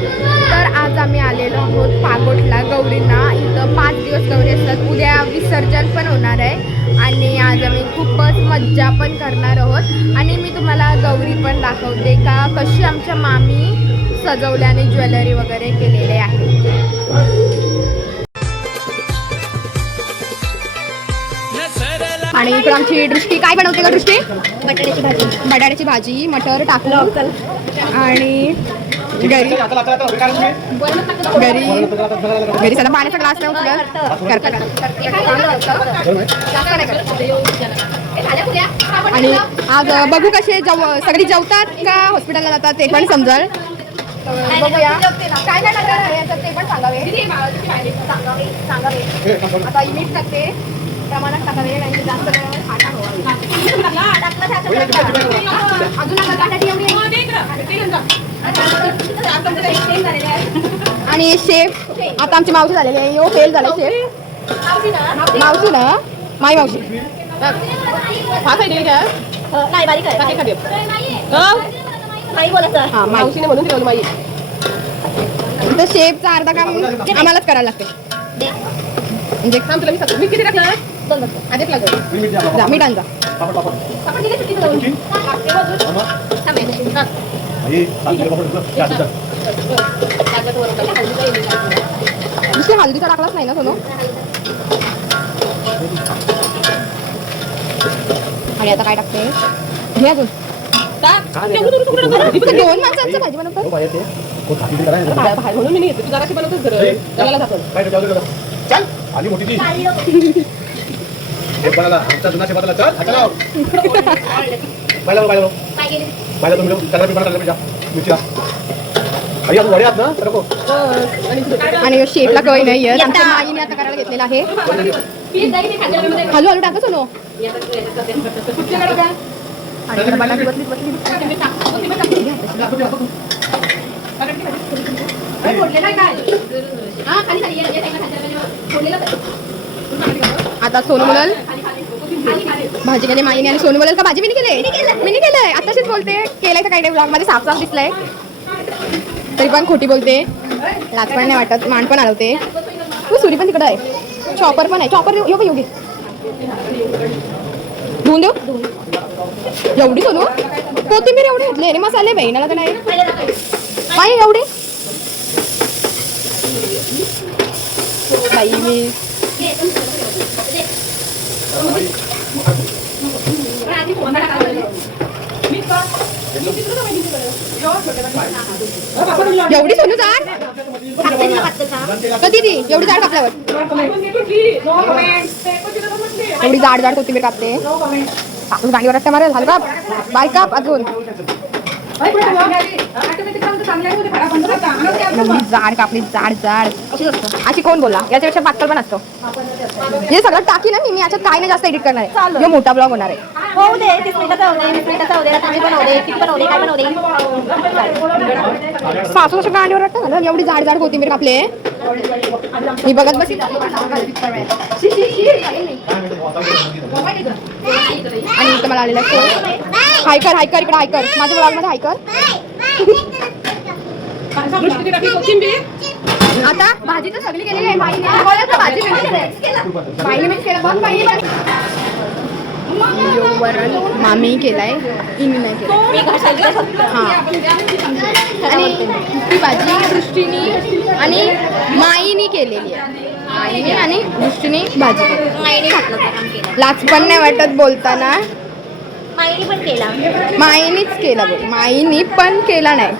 तर आज आम्ही आलेलो आहोत पागोटला गौरींना इथं पाच दिवस गौरी असतात. उद्या विसर्जन पण होणार आहे. आणि आज आम्ही खूपच मज्जा पण करणार आहोत. आणि मी तुम्हाला गौरी पण दाखवते का कशी आमच्या मामी सजवल्या आणि ज्वेलरी वगैरे केलेले आहे. आणि इकडे आमची दृष्टी काय बनवते का दृष्टी? बटाट्याची भाजी. बटाट्याची भाजी मटर टाकून. आणि घरी. घरी. घरी सध्या पाण्याचा ग्लास नाही उचलत आणि आज बघू कसे जेव सगळी जेवतात का हॉस्पिटलला जातात ते पण समजल. तर बघूया काय काय याच्यात ते पण सांगावे सांगावे आता मीठ टाकते प्रमाणात टाकावे नाही जास्त हवा अजून आता बटाटी एवढी आणि शेफ आता आमची मावशी झालेली आहे. यो फेल झाला शेफ मावशी ना? माई मावशी. नाही बारीक आहे. नाही बोलायचं. हा मावशीने म्हणून ठेवलं माई. तर शेफचा अर्धा काम आम्हालाच करायला लागते म्हणजे काम तुला मी सांगतो. मी किती टाकलं दोन आधीच लागलं. जा मीठ आणजा हा. नुसते हल्दीचा टाकलाच नाही ना सोनो? आणि आता काय टाकते? हे अजून. दोन माणसांचं भाजी बनवतात म्हणून मी येते. घरं. चल आली मोठी ती. एक बनाला आमच्या जुना शेताला चल हाता लाव. बायला बायला बायला तुम्ही त्याला बी बनाला जा. मिरची आई अजून वडे आहात ना? तर नको. आणि शेफला कळी नाही आमच्या आता करायला घेतलेला आहे. हलू हलू टाका सोनो आणि इकडे बटाटी बसली बसली खाली खाली ये, ये, ये, खाली, खाली, खाली. फोडलेलं आहे. आता सोनू बोलल भाजी केली माईने आणि सोनू बोलल का भाजी मी केले? मी नाही केलंय आताशीच बोलते केलंय का काही नाही ब्लॉगमध्ये साफ साफ दिसलंय. तरी पण खोटी बोलते. लाच पण नाही वाटत मान पण आळवते तू सुरी पण तिकडं आहे. चॉपर पण आहे. चॉपर योगी योगी धुवून देऊ? एवढी सोनू? कोथिंबीर एवढी घेतली आणि मसाले बहिणाला तर नाही. बाई एवढे एवढी? बाई मी घे, तुमचं. दे. पण आधी फोन टाकायला एवढी सोनू जाड कधी ती? एवढी जाड कापल्यावर. एवढी जाड जाड कोथिंबीर कापते. कापूस गाडीवर असते मारेल हलका बाय काप अजून. जाड कापली जाड जाड. अशी कोण बोला? याच्यापेक्षा पातळ पण असतो. हे सगळं टाकी ना मी मी याच्यात काय नाही जास्त एडिट करणार आहे. मोठा ब्लॉग होणार आहे. होऊ दे तीस मिनिटाचा होऊ दे वीस मिनिटाचा होऊ दे चांगली पण होऊ दे किती पण होऊ दे काय पण होऊ दे. सासू अशा गाडीवर झालं एवढी जाड जाड कोथिंबीर कापले मी बघत बसी आणि इथं मला आलेला आहे. हायकर हायकर इकडे हायकर माझ्या ब्लॉगमध्ये हायकर. आता भाजी तर सगळी केलेली आहे. माईने भाजी मिक्स केलं माईने मिक्स केलं. बघ माईने पण वरण मामी केलाय. इनी नाही केलं. हा. आणि ती भाजी दृष्टीने आणि माईनी केलेली आहे. माईने आणि दृष्टीने भाजी लाच पण नाही वाटत बोलताना. माईने पण केला. माईनीच केला बोल माईनी पण केला नाही.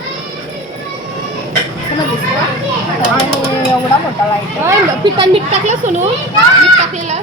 एवढा मोठा लाइट पिठात मीठ टाकलं सोनू. मीठ टाकलेलं.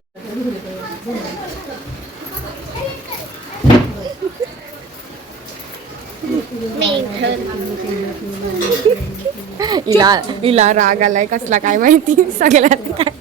हिला हिला राग आलाय कसला काय माहिती? सगळ्यात काय?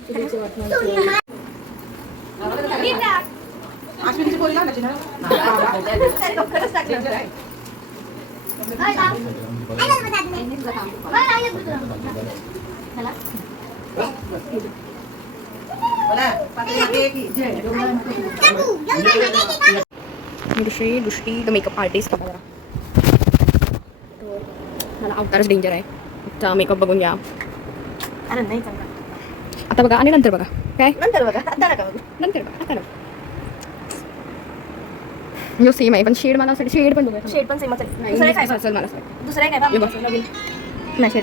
दुसरी दुसरी मेकअप आर्टिस्ट मला अवतारच डेंजर आहे. आता मेकअप बघून घ्या. अरे नाही चांगला आता बघा आणि नंतर बघा. काय? नंतर बघा. आता नका बघू. नंतर बघा. आता जो सेम आहे पण शेड मला शेड पण बघा शेड पण सेमच आहे दुसरं काय? असेल मला असं वाटतं. दुसरं काय? हे बघ. नाही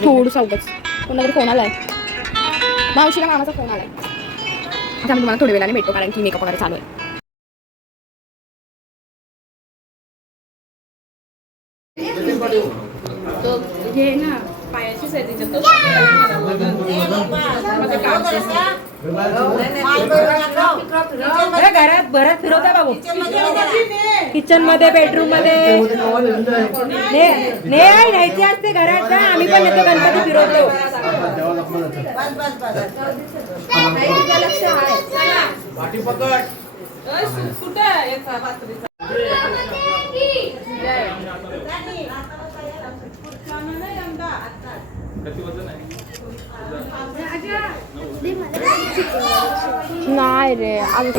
कोणाकडे फोन आलाय. मावशीला मामाचा फोन आलाय. आता मी तुम्हाला थोड्या वेळाने भेटतो कारण की मेकअप वगैरे चालू आहे. हे ना. घरात भरात फिरवता बाबू. किचनमध्ये बेडरूममध्ये. ने- असते घरात जा. आम्ही पण येतो गणपती फिरवतो. नाही रे आम्ही